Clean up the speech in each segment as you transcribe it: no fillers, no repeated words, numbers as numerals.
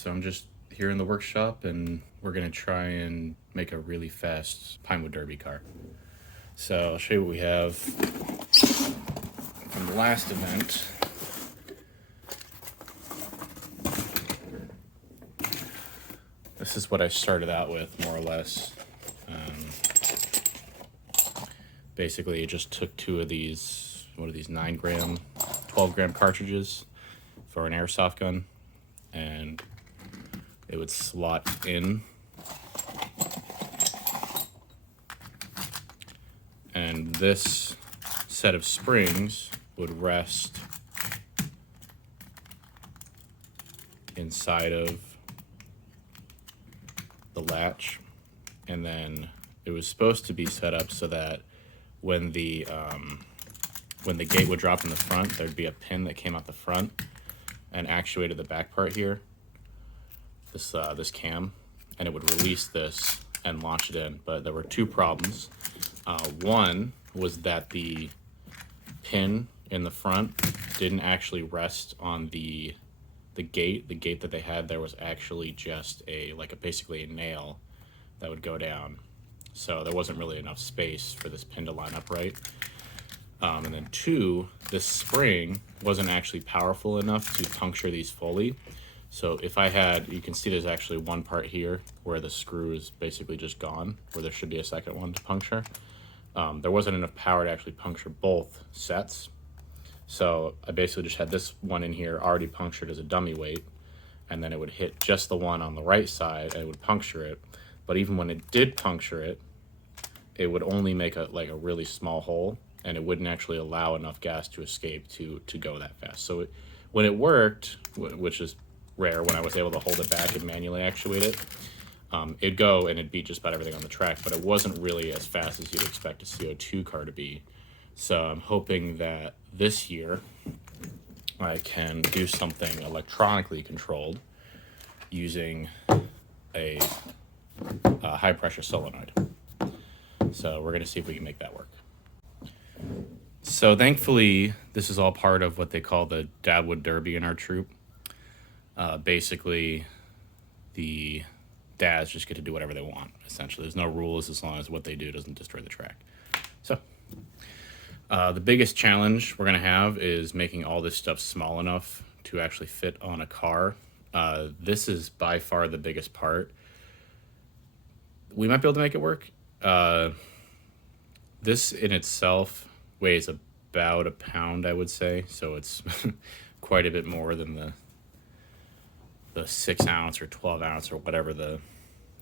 So I'm just here in the workshop and we're gonna try and make a really fast Pinewood Derby car. So I'll show you what we have from the last event. This is what I started out with, more or less. Basically, I just took two of these, 9 gram, 12 gram cartridges for an airsoft gun, and it would slot in. And this set of springs would rest inside of the latch, and then it was supposed to be set up so that when the gate would drop in the front, there'd be a pin that came out the front and actuated the back part here, this cam, and it would release this and launch it in. But there were two problems. One was that the pin in the front didn't actually rest on the gate. The gate that they had there was actually just basically a nail that would go down. So there wasn't really enough space for this pin to line up right. And then two, this spring wasn't actually powerful enough to puncture these fully. So if I had, you can see there's actually one part here where the screw is basically just gone, where there should be a second one to puncture. There wasn't enough power to actually puncture both sets. So I basically just had this one in here already punctured as a dummy weight, and then it would hit just the one on the right side and it would puncture it. But even when it did puncture it, it would only make a really small hole, and it wouldn't actually allow enough gas to escape to go that fast. So when it worked, which is rare, when I was able to hold it back and manually actuate it, it'd go and it'd beat just about everything on the track, but it wasn't really as fast as you'd expect a CO2 car to be. So I'm hoping that this year I can do something electronically controlled using a high pressure solenoid. So we're going to see if we can make that work. So thankfully, this is all part of what they call the Pinewood Derby in our troop. Basically, the dads just get to do whatever they want, essentially. There's no rules as long as what they do doesn't destroy the track. So the biggest challenge we're going to have is making all this stuff small enough to actually fit on a car. This is by far the biggest part. We might be able to make it work. This in itself weighs about a pound, I would say. So it's quite a bit more than the 6 ounce or 12 ounce or whatever the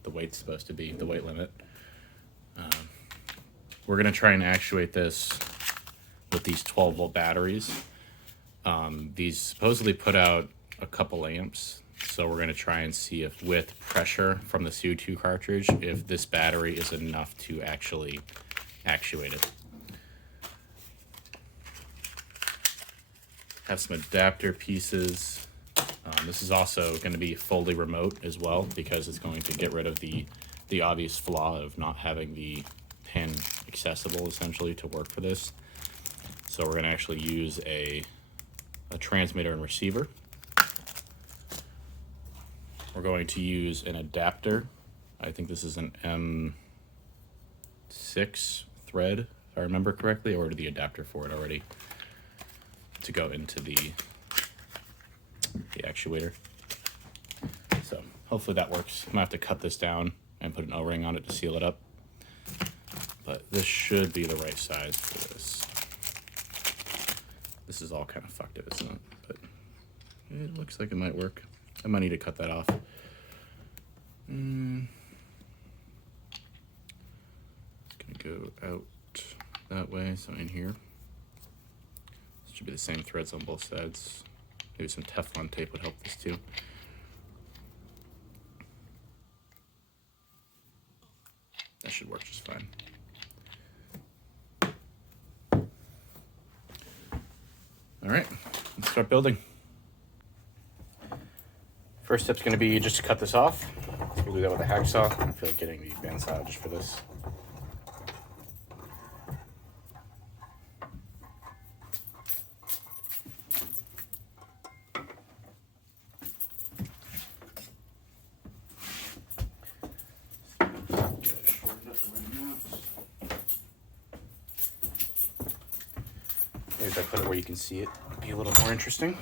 weight's supposed to be, the weight limit. We're going to try and actuate this with these 12 volt batteries. These supposedly put out a couple amps. So we're going to try and see if with pressure from the CO2 cartridge, if this battery is enough to actually actuate it. Have some adapter pieces. This is also going to be fully remote as well, because it's going to get rid of the obvious flaw of not having the pin accessible essentially to work for this. So we're going to actually use a transmitter and receiver. We're going to use an adapter. I think this is an M6 thread, if I remember correctly. I ordered the adapter for it already to go into the actuator. So hopefully that works. I'm gonna have to cut this down and put an O-ring on it to seal it up. But this should be the right size for this. This is all kind of fucked if it's not, but it looks like it might work. I might need to cut that off. It's gonna go out that way, so in here. This should be the same threads on both sides. Maybe some Teflon tape would help this too. That should work just fine. All right, let's start building. First step's gonna be just to cut this off. We'll do that with a hacksaw. I feel like getting the bandsaw just for this. Maybe if I put it where you can see it, it'd be a little more interesting.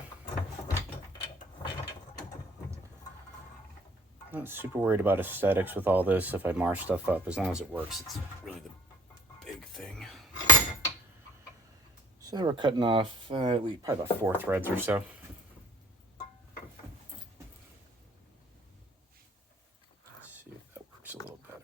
Not super worried about aesthetics with all this. If I mar stuff up, as long as it works, it's really the big thing. So we're cutting off probably about 4 threads or so. Let's see if that works a little better.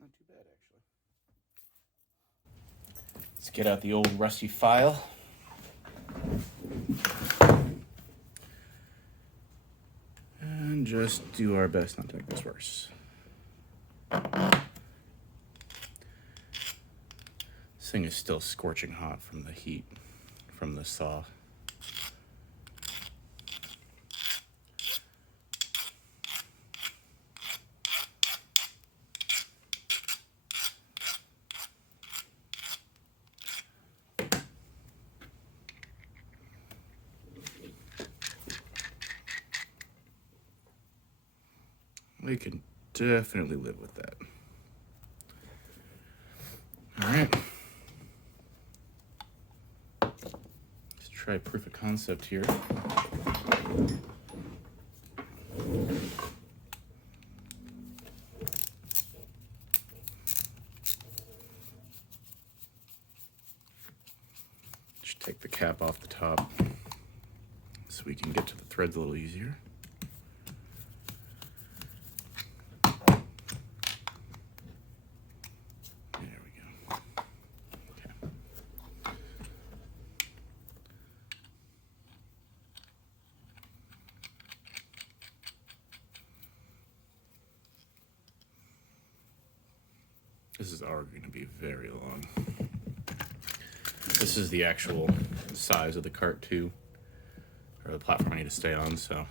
Not too bad, actually. Let's get out the old rusty file. And just do our best not to make this worse. This thing is still scorching hot from the heat from the saw. We can definitely live with that. All right. Let's try proof of concept here. Just take the cap off the top so we can get to the threads a little easier. This is already going to be very long. This is the actual size of the cart too, or the platform I need to stay on, so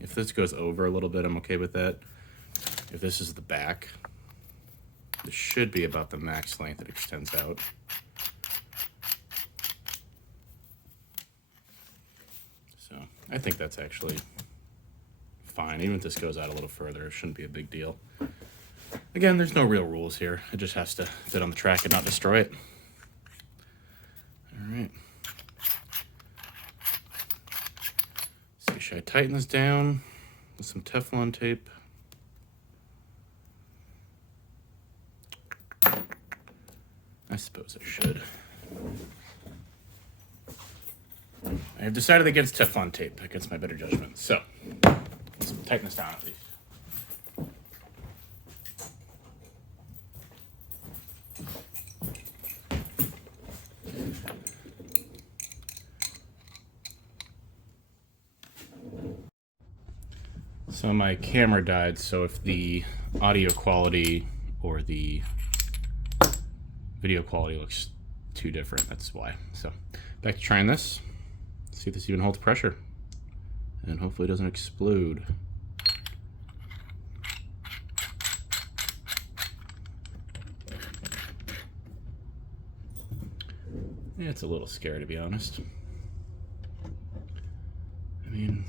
if this goes over a little bit, I'm okay with that. If this is the back, this should be about the max length that extends out. So I think that's actually fine. Even if this goes out a little further, it shouldn't be a big deal. Again, there's no real rules here. It just has to fit on the track and not destroy it. All right. So should I tighten this down with some Teflon tape? I suppose I should. I have decided against Teflon tape, against my better judgment. So let's tighten this down at least. So my camera died, so if the audio quality or the video quality looks too different, that's why. So back to trying this. See if this even holds pressure. And hopefully it doesn't explode. Yeah, it's a little scary, to be honest. I mean,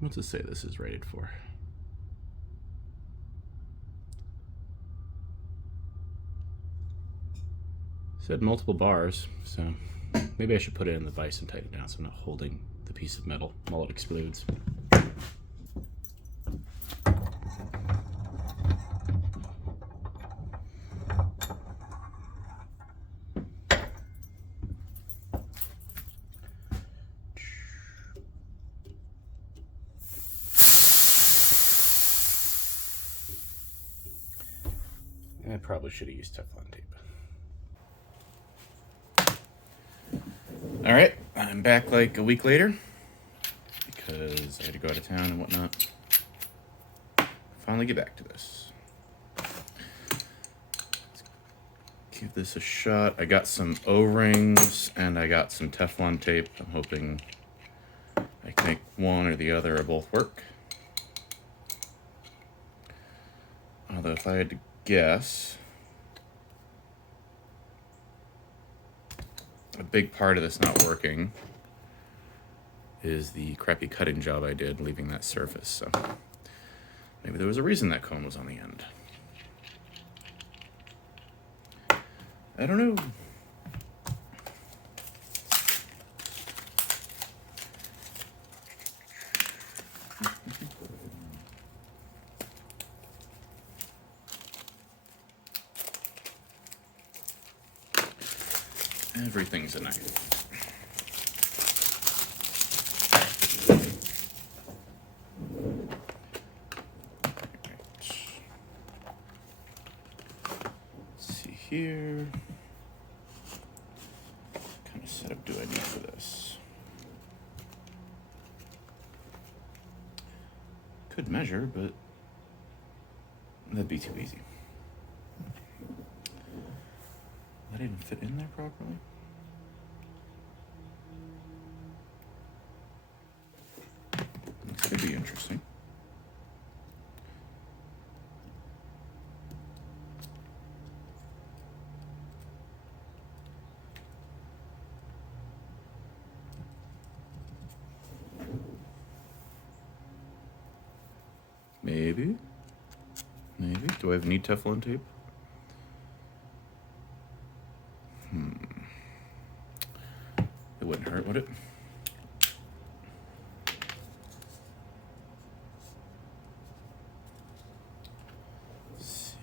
what's it say this is rated for? It said multiple bars, so maybe I should put it in the vise and tighten it down so I'm not holding the piece of metal while it explodes. I probably should have used Teflon tape. All right, I'm back like a week later because I had to go out of town and whatnot. Finally get back to this. Let's give this a shot. I got some O-rings and I got some Teflon tape. I'm hoping I can make one or the other or both work. Although if I had to guess, a big part of this not working is the crappy cutting job I did leaving that surface. So maybe there was a reason that cone was on the end. I don't know. Everything's a knife. Let's see here. What kind of setup do I need for this? Could measure, but that'd be too easy. That even fit in there properly? This could be interesting. Maybe. Do I need Teflon tape? It wouldn't hurt, would it? Let's see.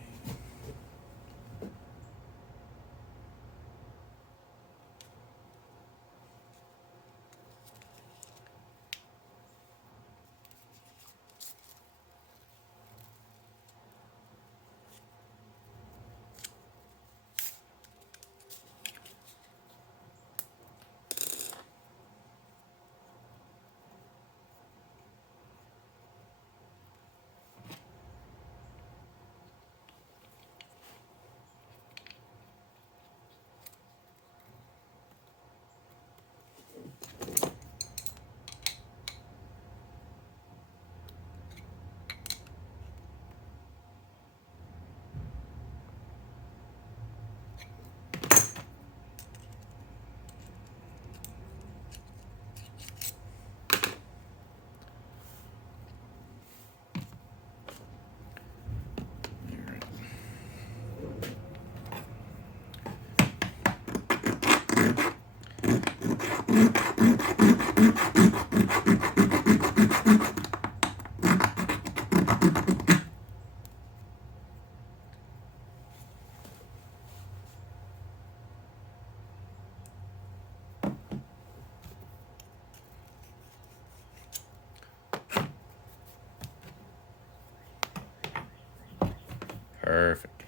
Perfect.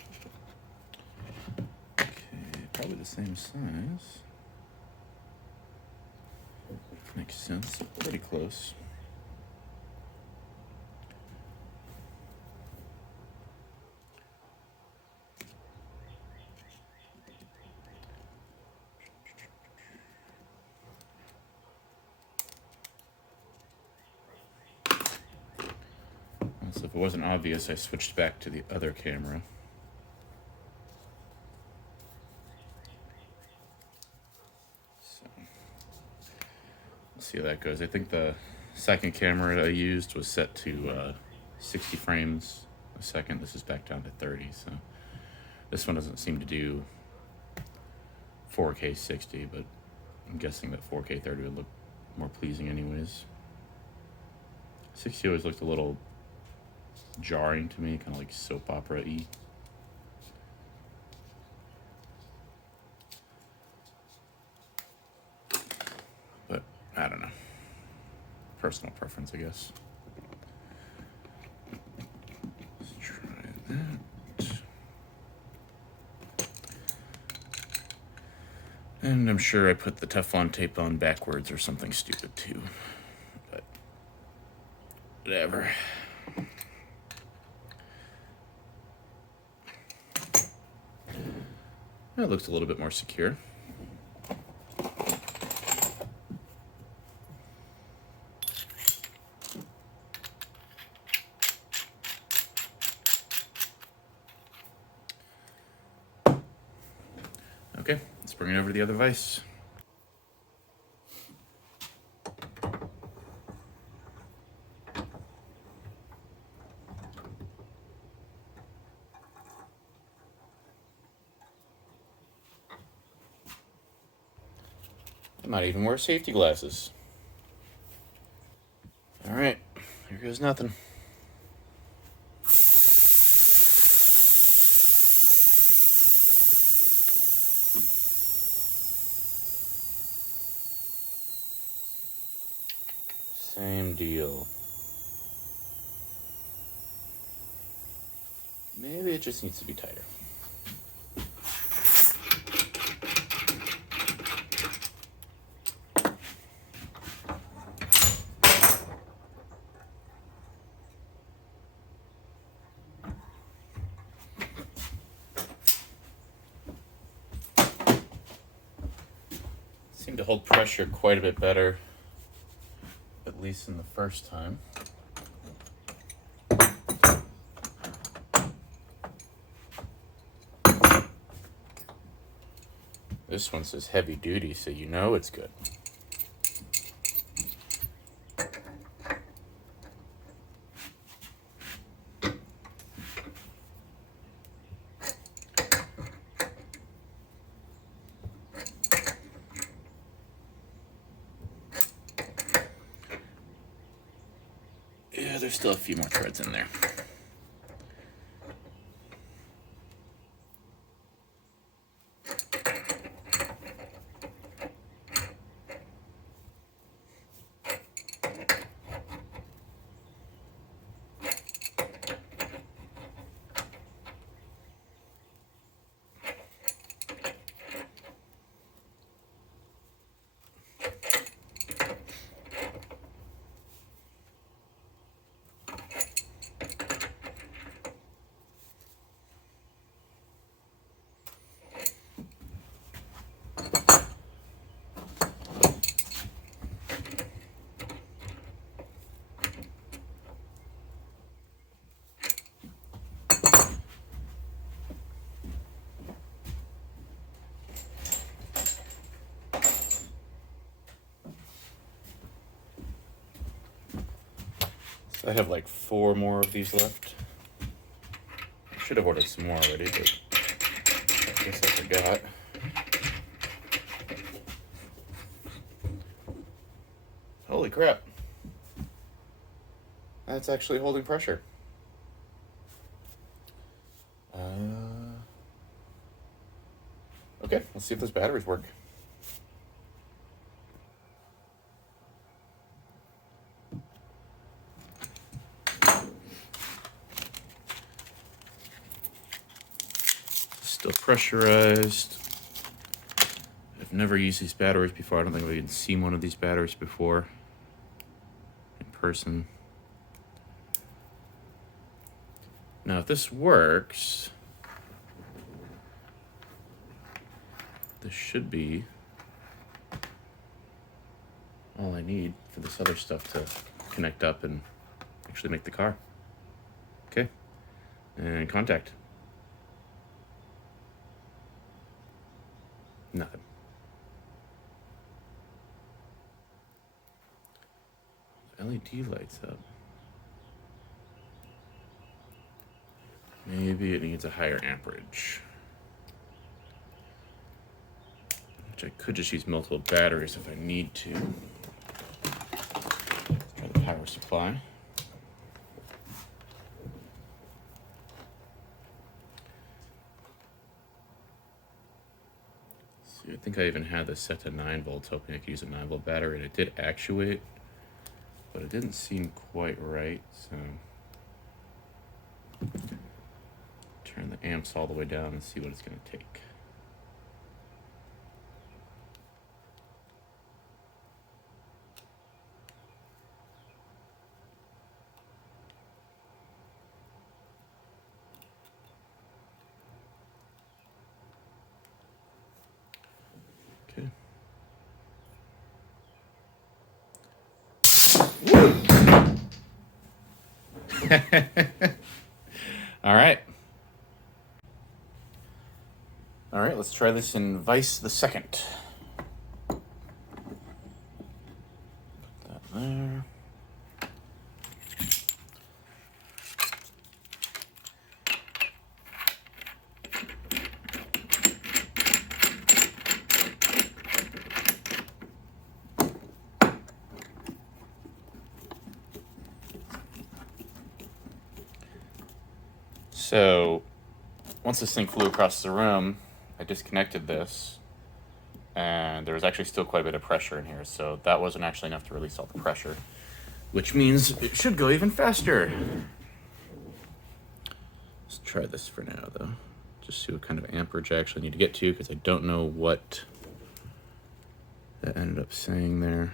Okay, probably the same size. Makes sense. Pretty close. So if it wasn't obvious, I switched back to the other camera. So let's see how that goes. I think the second camera I used was set to 60 frames a second. This is back down to 30, so this one doesn't seem to do 4K 60, but I'm guessing that 4K 30 would look more pleasing anyways. 60 always looked a little jarring to me, kind of like soap opera-y. But I don't know. Personal preference, I guess. Let's try that. And I'm sure I put the Teflon tape on backwards or something stupid too. But whatever. That looks a little bit more secure. Okay, let's bring it over to the other vise. I might even wear safety glasses. All right, here goes nothing. Same deal. Maybe it just needs to be tighter. Seemed to hold pressure quite a bit better, at least in the first time. This one says heavy duty, so you know it's good. Yeah, there's still a few more threads in there. So I have like 4 more of these left. I should have ordered some more already, but I guess I forgot. Holy crap. That's actually holding pressure. Okay, let's see if those batteries work. Still pressurized. I've never used these batteries before. I don't think I've even seen one of these batteries before in person. Now, if this works, this should be all I need for this other stuff to connect up and actually make the car. Okay, and contact. Nothing. LED lights up. Maybe it needs a higher amperage. Which I could just use multiple batteries if I need to. Try the power supply. See, I think I even had this set to 9 volts, hoping I could use a 9-volt battery, and it did actuate, but it didn't seem quite right, so turn the amps all the way down and see what it's going to take. All right. All right, let's try this in Vice the Second. Put that there. So, once this thing flew across the room, I disconnected this, and there was actually still quite a bit of pressure in here, so that wasn't actually enough to release all the pressure, which means it should go even faster. Let's try this for now, though. Just see what kind of amperage I actually need to get to, because I don't know what that ended up saying there.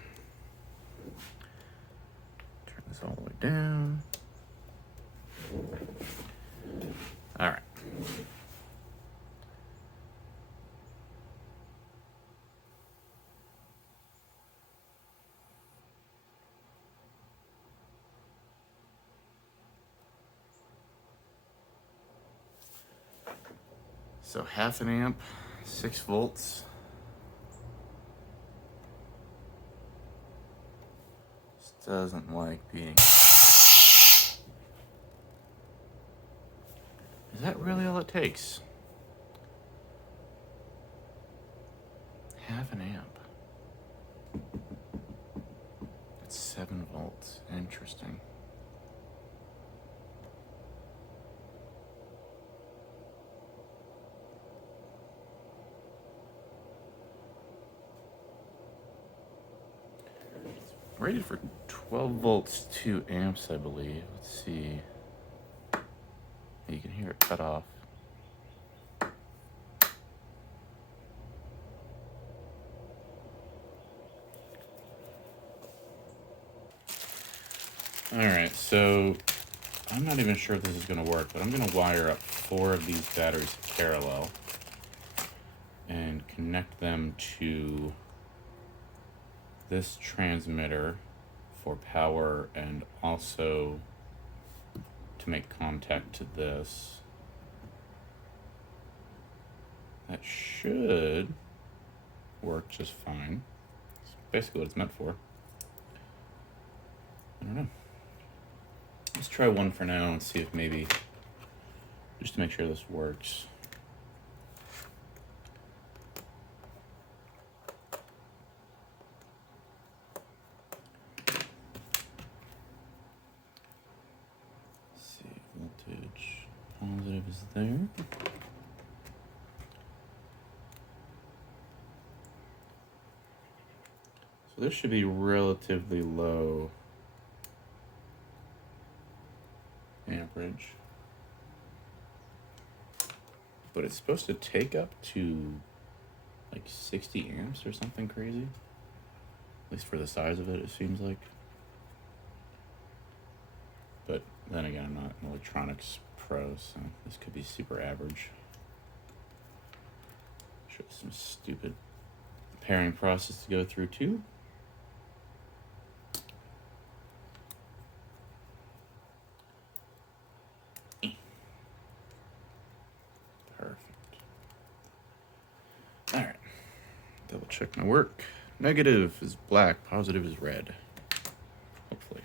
Turn this all the way down. All right. So 1/2 amp, 6 volts. This doesn't like being. Is that really all it takes? 1/2 amp. It's 7 volts. Interesting. Rated for 12 volts, 2 amps, I believe. Let's see. You can hear it cut off. All right, so I'm not even sure if this is going to work, but I'm going to wire up 4 of these batteries parallel and connect them to this transmitter for power, and also to make contact to this. That should work just fine. It's basically what it's meant for. I don't know. Let's try one for now and see if maybe, just to make sure this works. Voltage positive is there. So this should be relatively low amperage, but it's supposed to take up to like 60 amps or something crazy. At least for the size of it, it seems like. But then again, I'm not an electronics pro, so this could be super average. Sure, some stupid pairing process to go through too. Perfect. All right, double check my work. Negative is black, positive is red. Hopefully.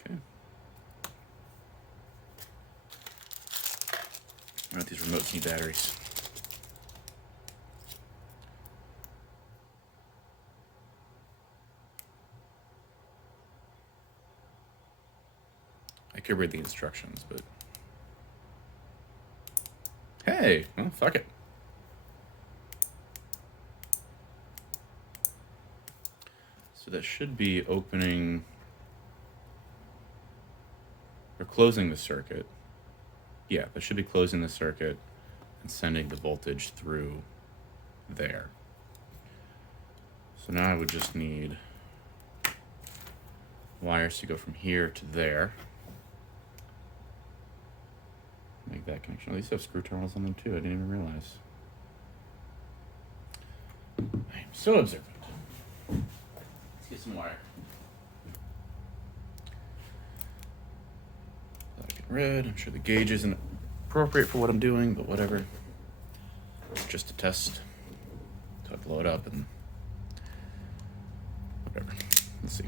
Okay. What about these remote key batteries? I could read the instructions, but hey, well, fuck it. So that should be opening or closing the circuit. Yeah, that should be closing the circuit and sending the voltage through there. So now I would just need wires to go from here to there. Make that connection. Oh, these have screw terminals on them too. I didn't even realize. I am So observant. Let's get some wire. Black and red. I'm sure the gauge isn't appropriate for what I'm doing, but whatever. Just a test. So I blow it up and whatever. Let's see.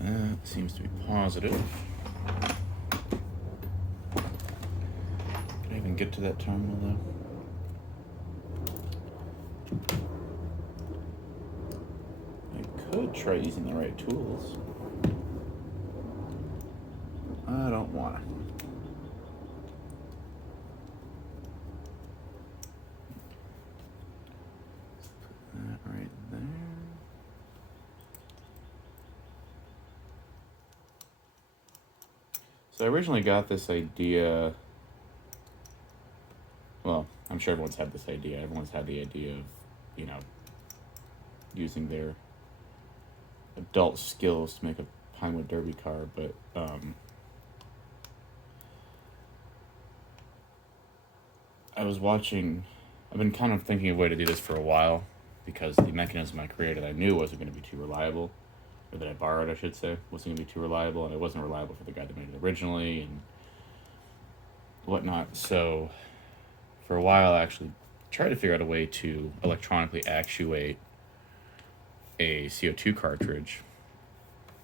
That seems to be positive. Can I even get to that terminal though? I could try using the right tools. I don't want to. Put that right there. So I originally got this idea, well, I'm sure everyone's had this idea. Everyone's had the idea of, you know, using their adult skills to make a Pinewood Derby car, but I've been kind of thinking of a way to do this for a while because the mechanism I created I knew wasn't going to be too reliable, or that I borrowed, I should say, wasn't going to be too reliable, and it wasn't reliable for the guy that made it originally and whatnot. So for a while I actually tried to figure out a way to electronically actuate a CO2 cartridge,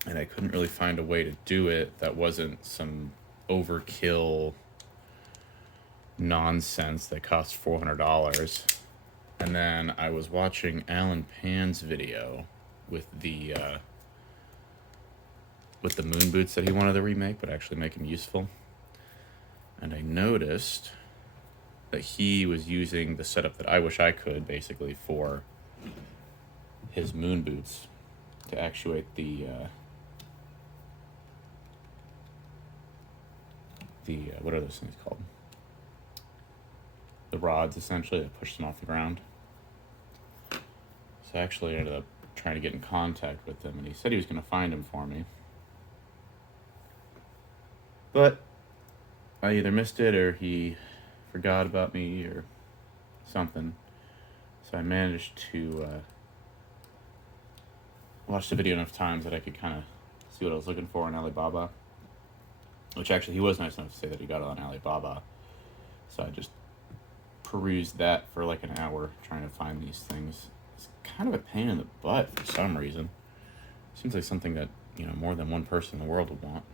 and I couldn't really find a way to do it that wasn't some overkill nonsense that cost $400. And then I was watching Alan Pan's video with the moon boots that he wanted to remake but actually make them useful, and I noticed that he was using the setup that I wish I could basically for his moon boots to actuate the what are those things called? The rods, essentially, that push them off the ground. So I actually ended up trying to get in contact with him, and he said he was going to find him for me. But I either missed it or he forgot about me or something. So I managed to watch the video enough times that I could kind of see what I was looking for on Alibaba. Which actually, he was nice enough to say that he got it on Alibaba. So I just perused that for like an hour trying to find these things. It's kind of a pain in the butt for some reason. Seems like something that, you know, more than one person in the world would want.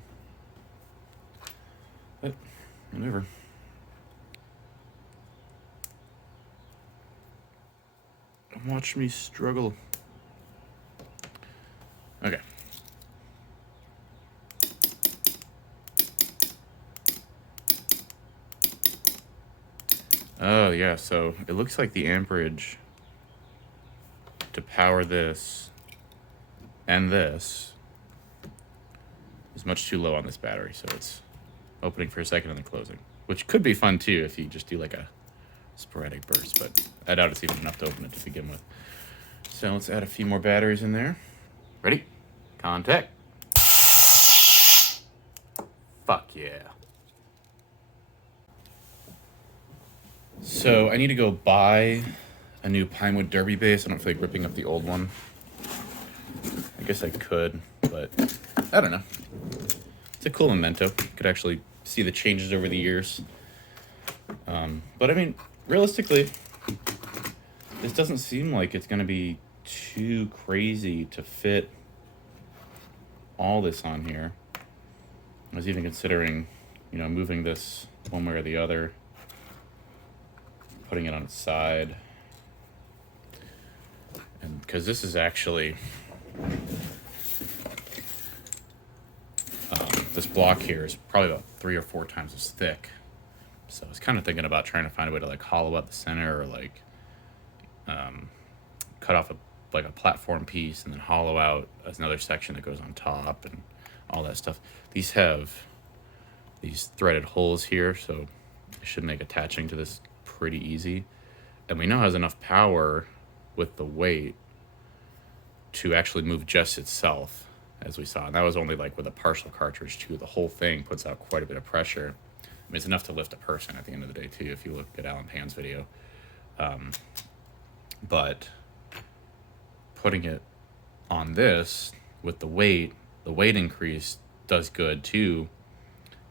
But whatever. Watch me struggle. Okay. Oh, yeah, so it looks like the amperage to power this and this is much too low on this battery, so it's opening for a second and then closing, which could be fun too if you just do like a sporadic burst, but I doubt it's even enough to open it to begin with. So let's add a few more batteries in there. Ready? Contact. Fuck yeah. So I need to go buy a new Pinewood Derby base. I don't feel like ripping up the old one. I guess I could, but I don't know. It's a cool memento. You could actually see the changes over the years. But I mean, realistically, this doesn't seem like it's going to be too crazy to fit all this on here. I was even considering, you know, moving this one way or the other, putting it on its side. And because this is actually, this block here is probably about 3 or 4 times as thick. So I was kind of thinking about trying to find a way to like hollow out the center, or like cut off a platform piece and then hollow out another section that goes on top and all that stuff. These have these threaded holes here, so it should make attaching to this pretty easy. And we know it has enough power with the weight to actually move just itself as we saw. And that was only like with a partial cartridge too. The whole thing puts out quite a bit of pressure. I mean, it's enough to lift a person at the end of the day too, if you look at Alan Pan's video. But putting it on this with the weight increase does good too,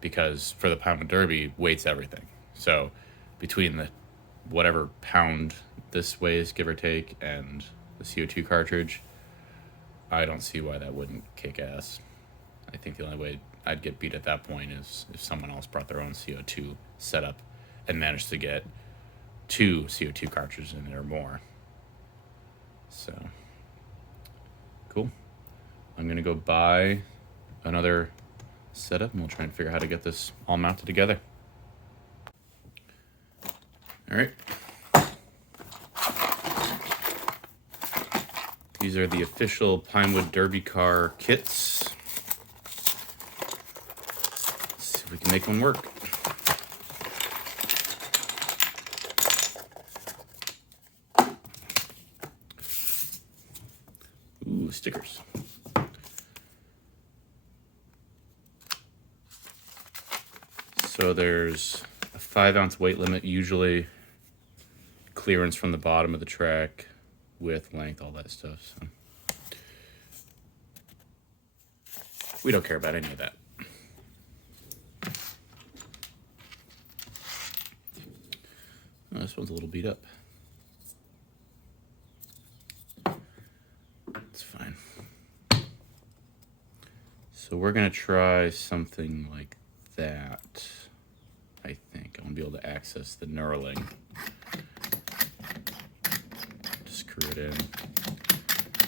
because for the Pinewood Derby, weight's everything. So between the whatever pound this weighs, give or take, and the CO2 cartridge, I don't see why that wouldn't kick ass. I think the only way I'd get beat at that point is if someone else brought their own CO2 setup and managed to get 2 CO2 cartridges in it or more. So, cool. I'm going to go buy another setup and we'll try and figure out how to get this all mounted together. All right. These are the official Pinewood Derby car kits. Let's see if we can make one work. Ooh, stickers. So there's a 5-ounce weight limit, usually clearance from the bottom of the track, width, length, all that stuff. So we don't care about any of that. Oh, this one's a little beat up. It's fine. So we're gonna try something like that. I think I'm gonna be able to access the knurling. Screw it in.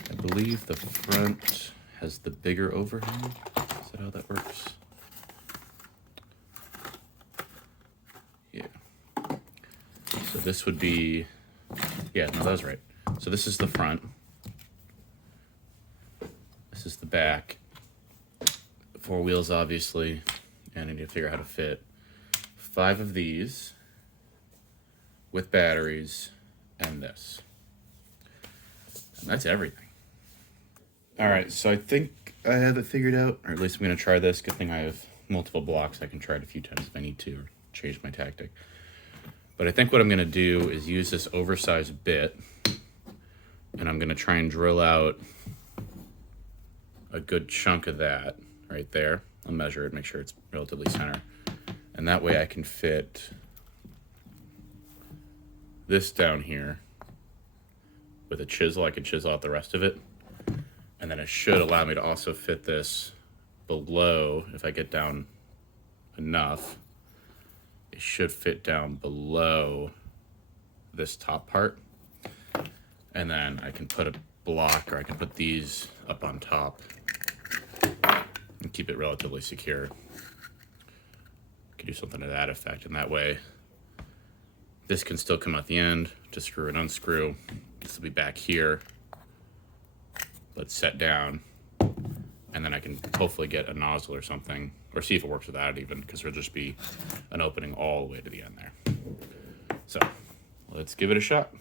I believe the front has the bigger overhang. Is that how that works? Yeah. So this would be, yeah, no, that was right. So this is the front. This is the back. 4 wheels, obviously, and I need to figure out how to fit 5 of these with batteries and this. And that's everything. All right, so I think I have it figured out, or at least I'm gonna try this. Good thing I have multiple blocks. I can try it a few times if I need to, or change my tactic. But I think what I'm gonna do is use this oversized bit, and I'm gonna try and drill out a good chunk of that right there. I'll measure it, make sure it's relatively center. And that way I can fit this down here with a chisel. I can chisel out the rest of it. And then it should allow me to also fit this below. If I get down enough, it should fit down below this top part. And then I can put a block, or I can put these up on top and keep it relatively secure. Could do something to that effect, and that way this can still come out the end to screw and unscrew. This will be back here, but set down, and then I can hopefully get a nozzle or something, or see if it works without it even, because there'll just be an opening all the way to the end there. So let's give it a shot.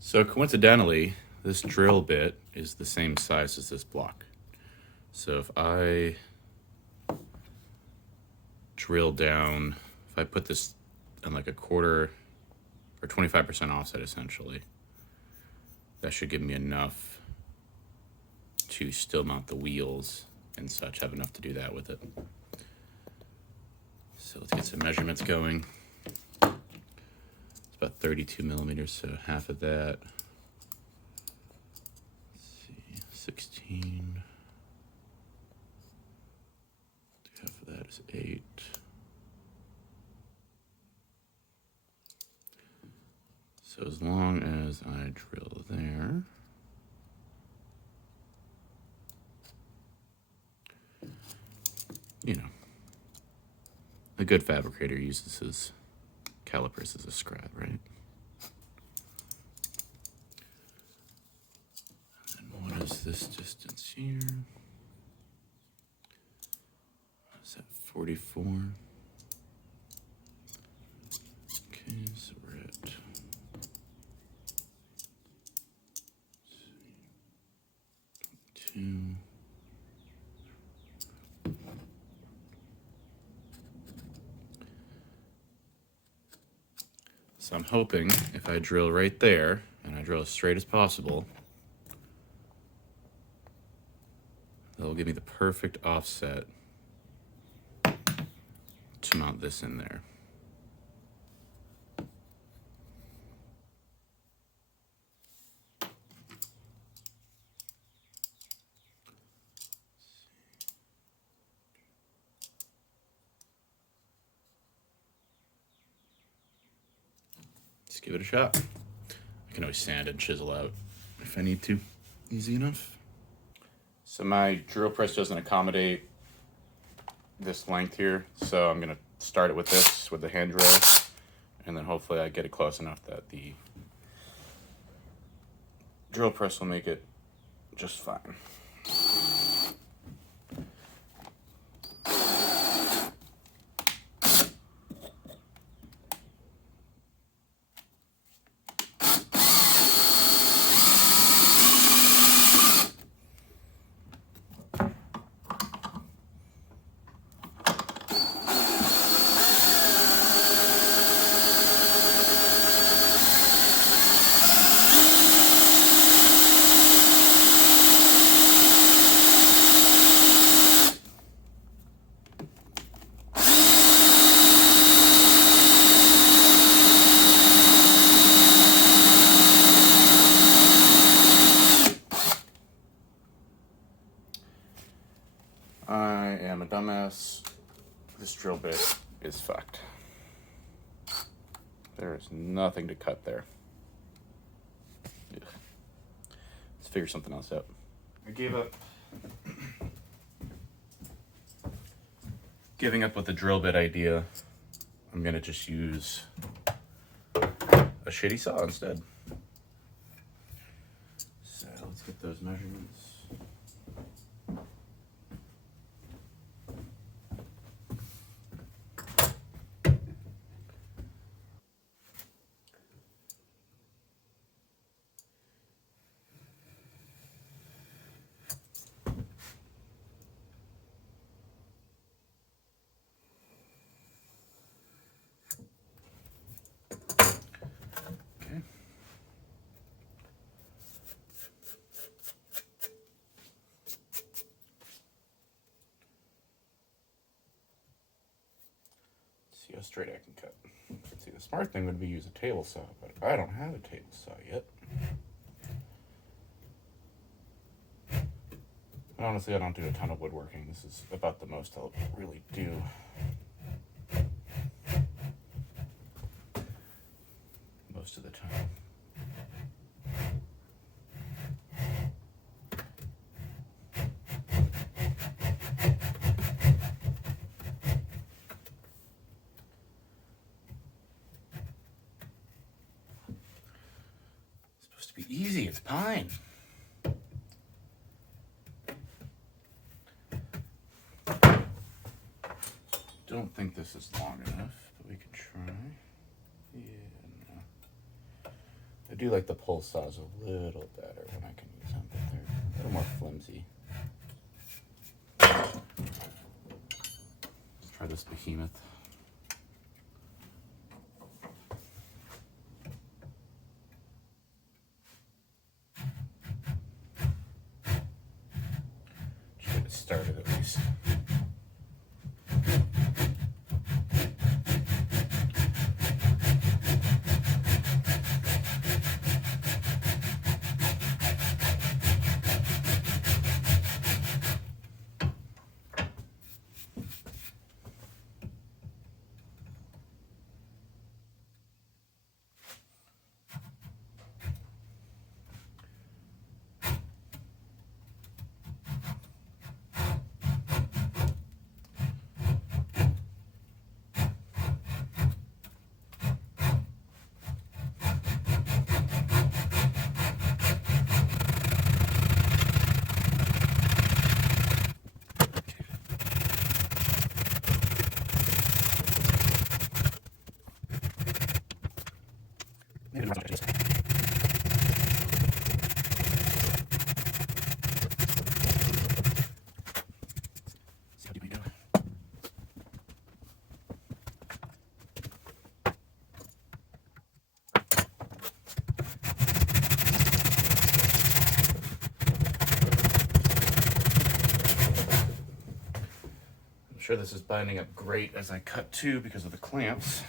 So coincidentally, this drill bit is the same size as this block. So if I drill down, if I put this on like a 1/4 or 25% offset essentially, that should give me enough to still mount the wheels and such, have enough to do that with it. So let's get some measurements going. It's about 32 millimeters, so half of that. Let's see, 16. Half of that is 8. So as long as I drill there, you know, a good fabricator uses his calipers as a scrap, right? And what is this distance here? Is that 44? Okay, so we're at 2. So I'm hoping if I drill right there, and I drill as straight as possible, that'll give me the perfect offset to mount this in there. Let's give it a shot. I can always sand and chisel out if I need to. Easy enough. So my drill press doesn't accommodate this length here, so I'm gonna start it with this, with the hand drill, and then hopefully I get it close enough that the drill press will make it just fine. I am a dumbass. This drill bit is fucked. There is nothing to cut there. Ugh. Let's figure something else out. I gave up. Giving up with the drill bit idea. I'm gonna just use a shitty saw instead. So let's get those measurements. See how straight I can cut. See, the smart thing would be use a table saw, but I don't have a table saw yet. And honestly, I don't do a ton of woodworking. This is about the most I'll really do. Most of the time. Easy, it's pine. Don't think this is long enough, but we can try. Yeah, no. I do like the pull saws a little better when I can use them, but they're a little more flimsy. Let's try this behemoth. Started at least. sure this is binding up great as I cut too because of the clamps.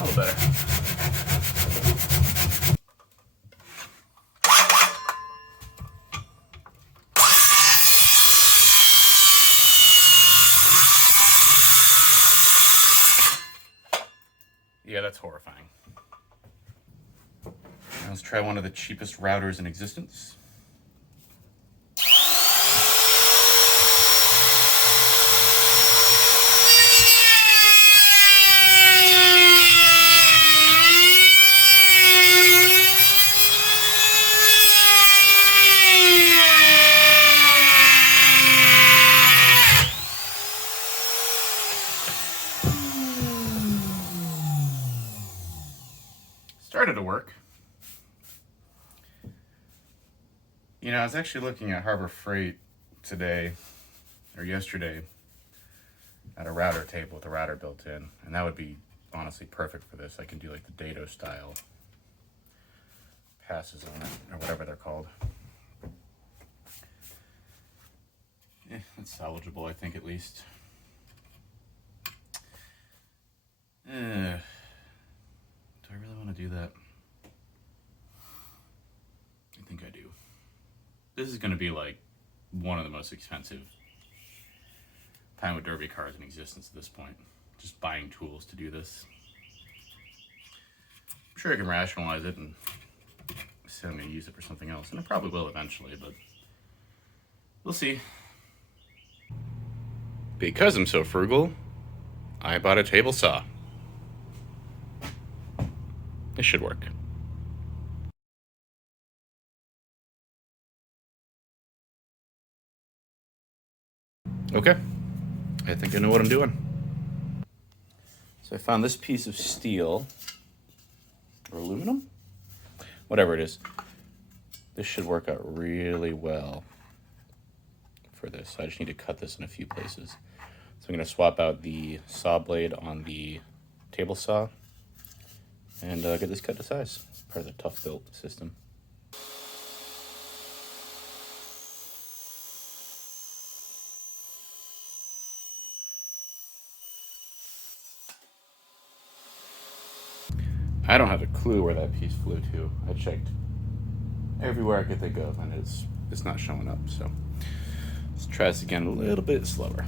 A little better. Yeah, that's horrifying. Now let's try one of the cheapest routers in existence. Started to work. You know, I was actually looking at Harbor Freight today, or yesterday, at a router table with a router built in, and that would be honestly perfect for this. I can do like the dado style passes on it, or whatever they're called. It's salvageable, I think, at least. Do I really want to do that? I think I do. This is going to be like one of the most expensive Pinewood Derby cars in existence at this point. Just buying tools to do this. I'm sure I can rationalize it and say I'm going to use it for something else. And I probably will eventually, but we'll see. Because I'm so frugal, I bought a table saw. It should work. Okay, I think I know what I'm doing. So I found this piece of steel, or aluminum? Whatever it is. This should work out really well for this. I just need to cut this in a few places. So I'm going to swap out the saw blade on the table saw and get this cut to size. Part of the tough built system. I don't have a clue where that piece flew to. I checked everywhere I could think of, and it's not showing up. So let's try this again a little bit slower.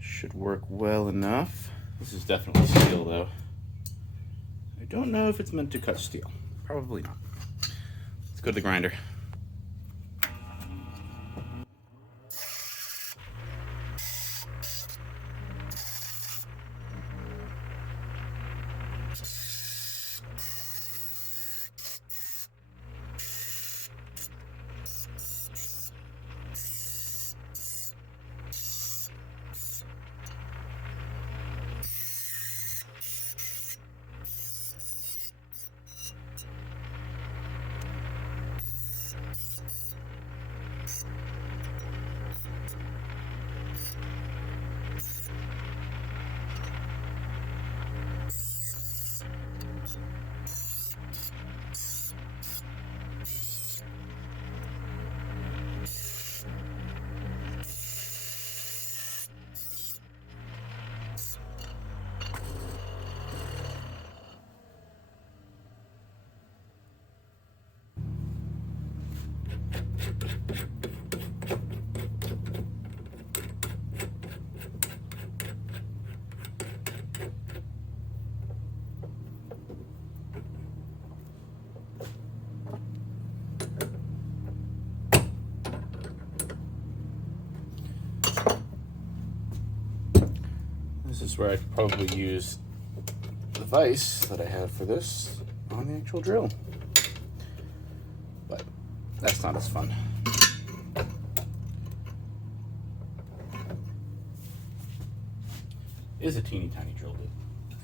Should work well enough. This is definitely steel though. I don't know if it's meant to cut steel. Probably not. Let's go to the grinder. This is where I'd probably use the vise that I had for this on the actual drill. But that's not as fun. It is a teeny tiny drill bit.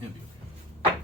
It'll be okay.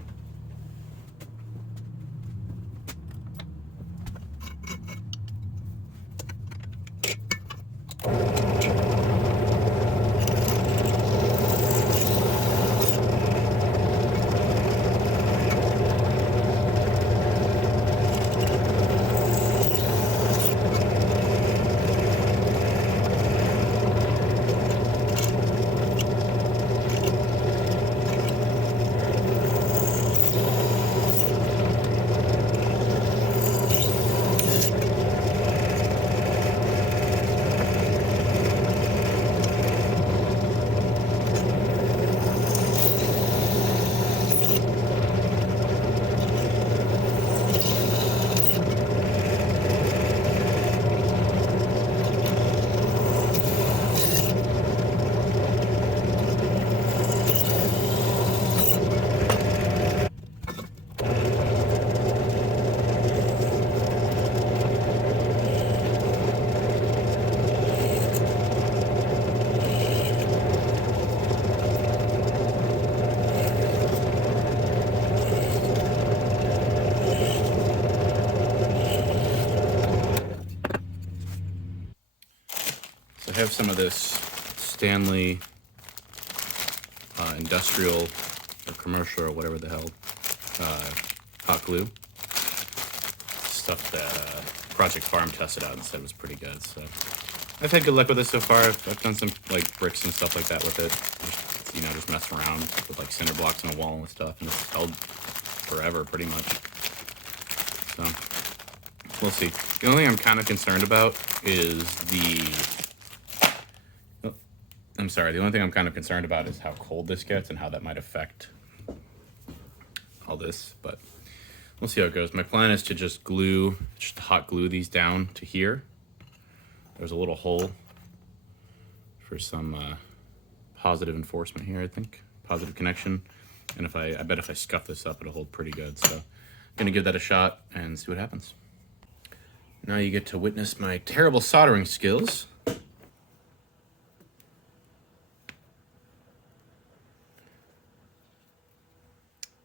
I have some of this Stanley industrial or commercial or whatever the hell hot glue stuff that Project Farm tested out and said was pretty good. So I've had good luck with this so far. I've done some like bricks and stuff like that with it. Just mess around with like cinder blocks on a wall and stuff, and it's held forever pretty much. So we'll see. The only thing I'm kind of concerned about is the only thing I'm kind of concerned about is how cold this gets and how that might affect all this, but we'll see how it goes. My plan is to just hot glue these down to here. There's a little hole for some positive enforcement here, I think. Positive connection. And I bet if I scuff this up, it'll hold pretty good. So I'm gonna give that a shot and see what happens. Now you get to witness my terrible soldering skills.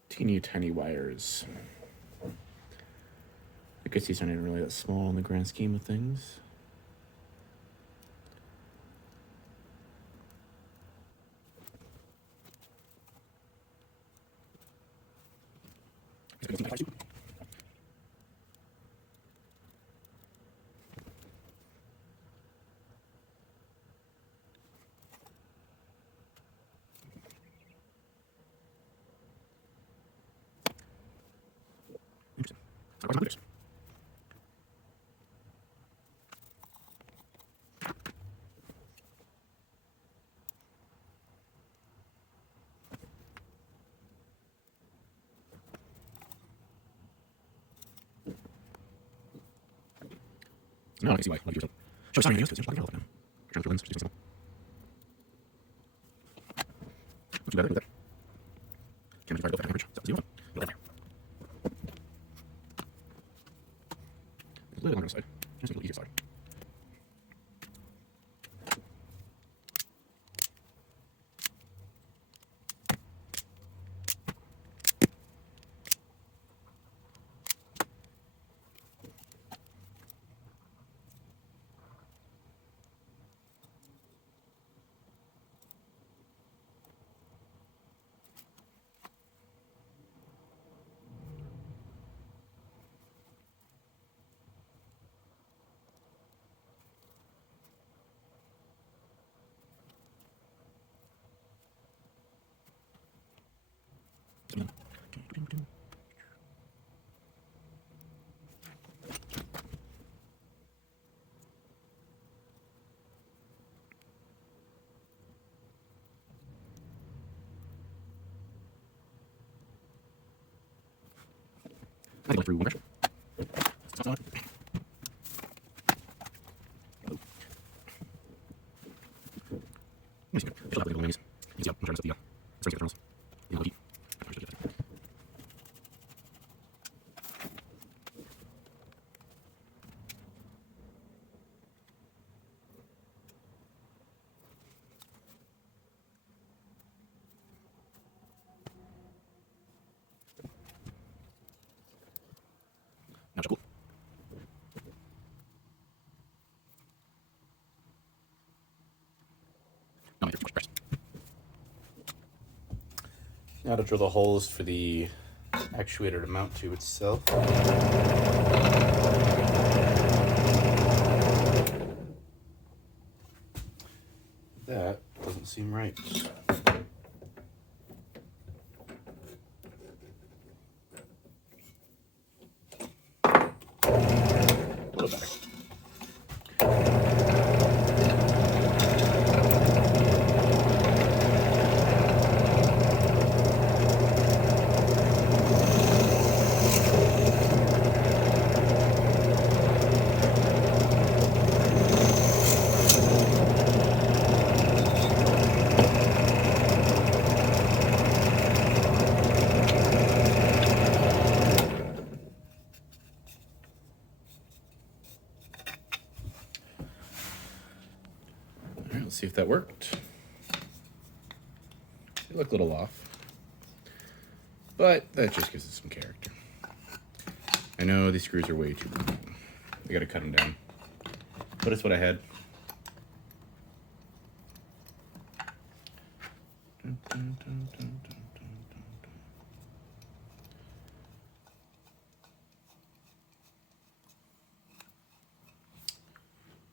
Teeny tiny wires. I guess these aren't even really that small in the grand scheme of things. No, I can see why. Should we start anything else? Because there's a lot of now. Trying to throw lens. Just simple. Not too bad. Look at that. Can't imagine if I go average. So, 0. Go there. A little longer on the side. Just a little easier side. I think through one brush. It's not nice. Fill out the little wings. You can see I'm trying to set the strings of the kernels. The heat. Now cool. Now I have to press. Now to drill the holes for the actuator to mount to itself. That doesn't seem right. A little better. Let's see if that worked. It looked a little off, but that just gives it some character. I know these screws are way too long. I gotta cut them down, but it's what I had.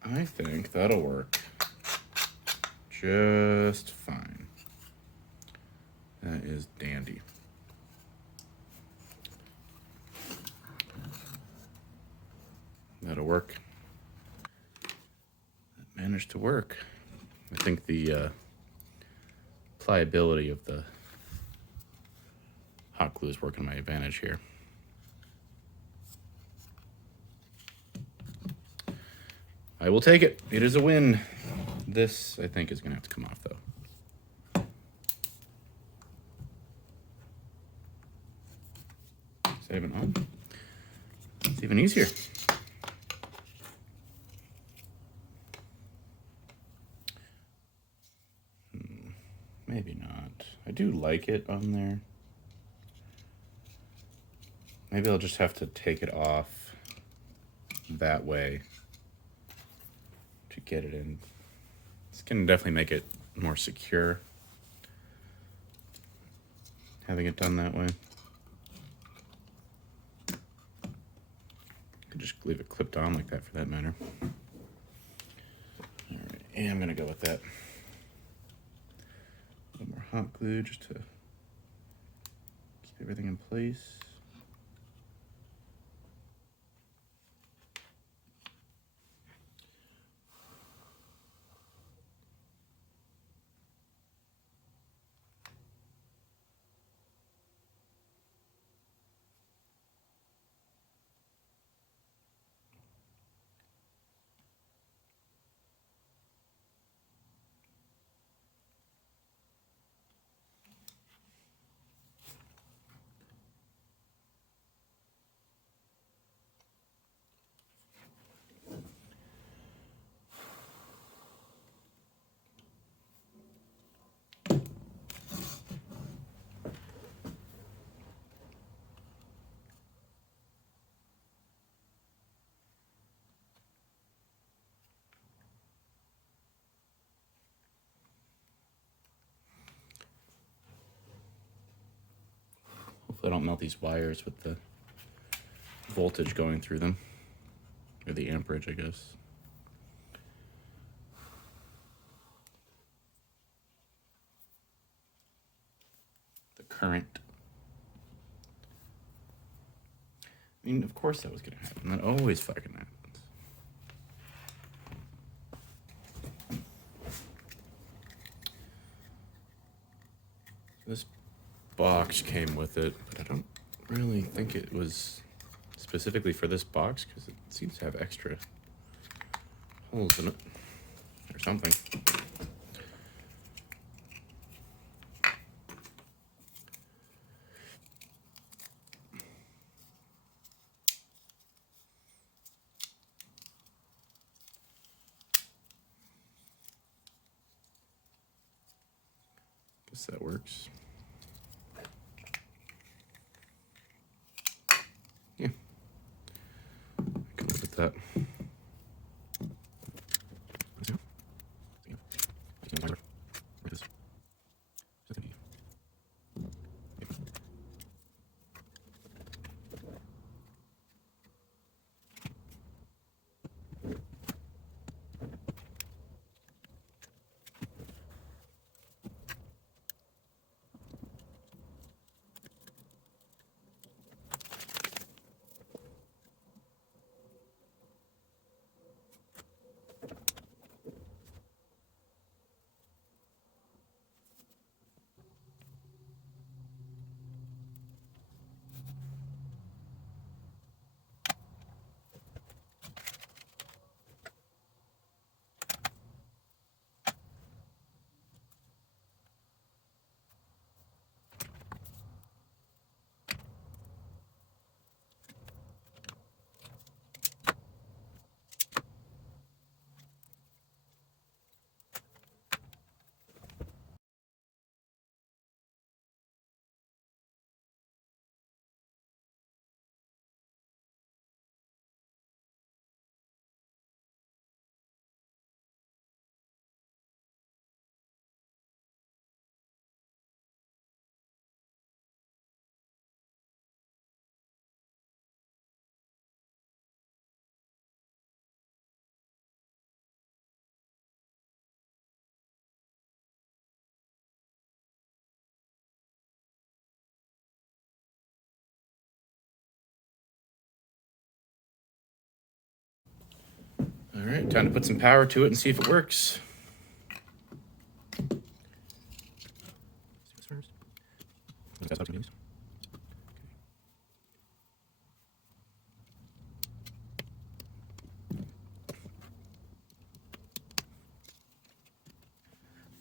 I think that'll work just fine. That is dandy. That'll work. That managed to work. I think the pliability of the hot glue is working to my advantage here. I will take it. It is a win. This, I think, is going to have to come off, though. Save it on. It's even easier. Maybe not. I do like it on there. Maybe I'll just have to take it off that way to get it in. It's going to definitely make it more secure, having it done that way. Could just leave it clipped on like that for that matter. All right, and I'm going to go with that. A little more hot glue just to keep everything in place. Hopefully I don't melt these wires with the voltage going through them, or the amperage, I guess. The current. I mean, of course that was gonna happen. That always fucking happens. This box came with it, but I don't really think it was specifically for this box because it seems to have extra holes in it or something. Guess that works. Yeah, I can live with that. All right, time to put some power to it and see if it works.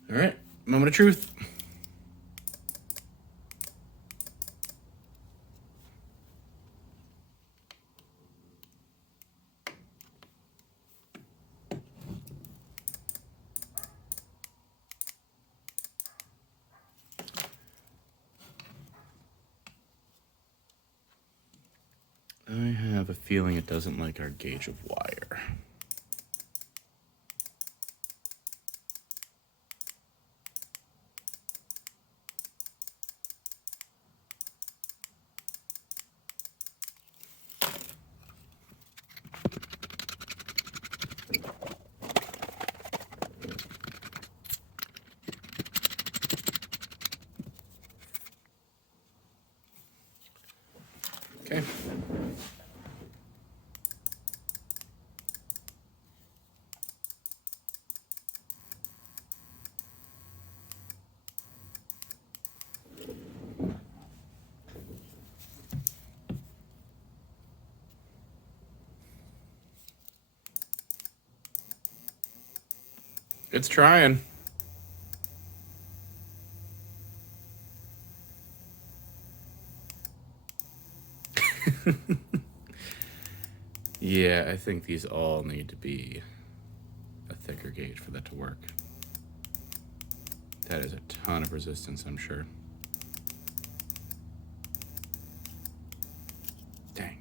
All right, moment of truth. I have a feeling it doesn't like our gauge of wire. Okay. It's trying. Yeah, I think these all need to be a thicker gauge for that to work. That is a ton of resistance, I'm sure. Dang.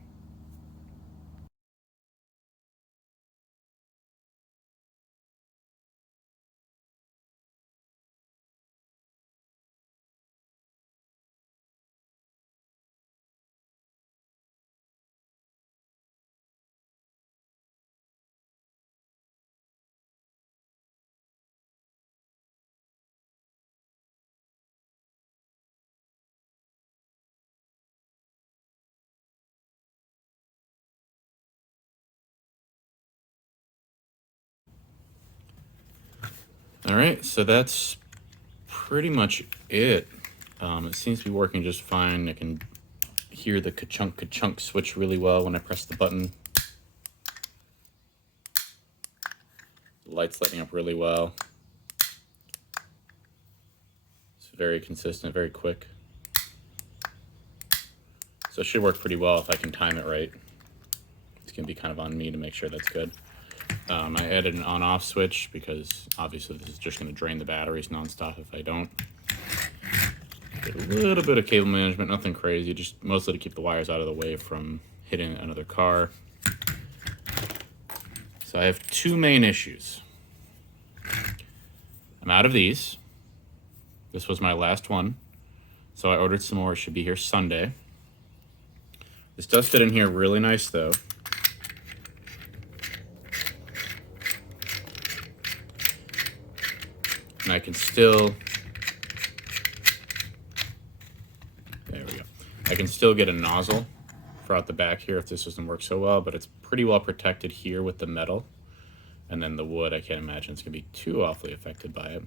All right, so that's pretty much it. It seems to be working just fine. I can hear the ka-chunk ka-chunk switch really well when I press the button. The light's lighting up really well. It's very consistent, very quick. So it should work pretty well if I can time it right. It's going to be kind of on me to make sure that's good. I added an on-off switch because obviously this is just going to drain the batteries nonstop if I don't. Did a little bit of cable management, nothing crazy, just mostly to keep the wires out of the way from hitting another car. So I have two main issues. I'm out of these. This was my last one. So I ordered some more. It should be here Sunday. This does fit in here really nice though. And I can still, there we go. I can still get a nozzle for out the back here if this doesn't work so well, but it's pretty well protected here with the metal. And then the wood, I can't imagine it's gonna be too awfully affected by it.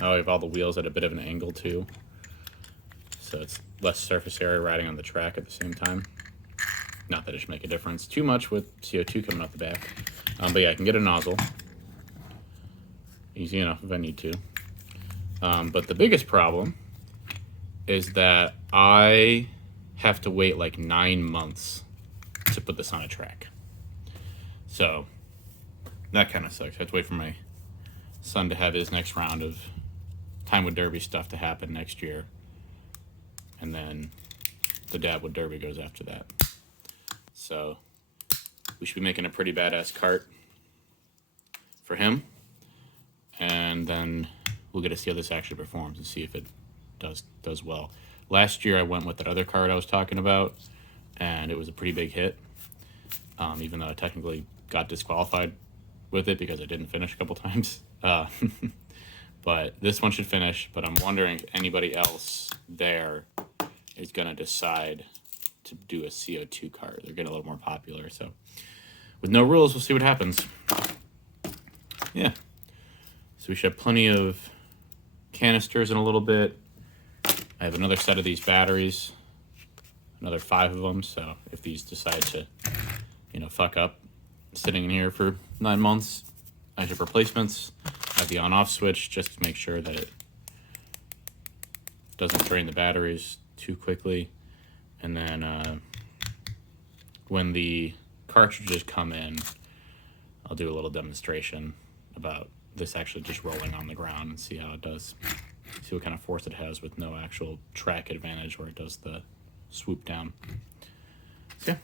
Oh, I have all the wheels at a bit of an angle too. So it's less surface area riding on the track at the same time. Not that it should make a difference too much with CO2 coming out the back. But yeah, I can get a nozzle. Easy enough if I need to. But the biggest problem is that I have to wait like 9 months to put this on a track. So that kind of sucks. I have to wait for my son to have his next round of Pinewood Derby stuff to happen next year. And then the Pinewood Derby goes after that. So we should be making a pretty badass cart for him. And then we'll get to see how this actually performs and see if it does well. Last year I went with that other card I was talking about, and it was a pretty big hit, even though I technically got disqualified with it because I didn't finish a couple times. But this one should finish, but I'm wondering if anybody else there is going to decide to do a CO2 card. They're getting a little more popular, so with no rules, we'll see what happens. Yeah. So we should have plenty of canisters in a little bit. I have another set of these batteries, another 5 of them. So if these decide to, fuck up sitting in here for 9 months, I have replacements. I have the on-off switch just to make sure that it doesn't drain the batteries too quickly. And then when the cartridges come in, I'll do a little demonstration about this actually just rolling on the ground and see how it does. See what kind of force it has with no actual track advantage where it does the swoop down. So yeah.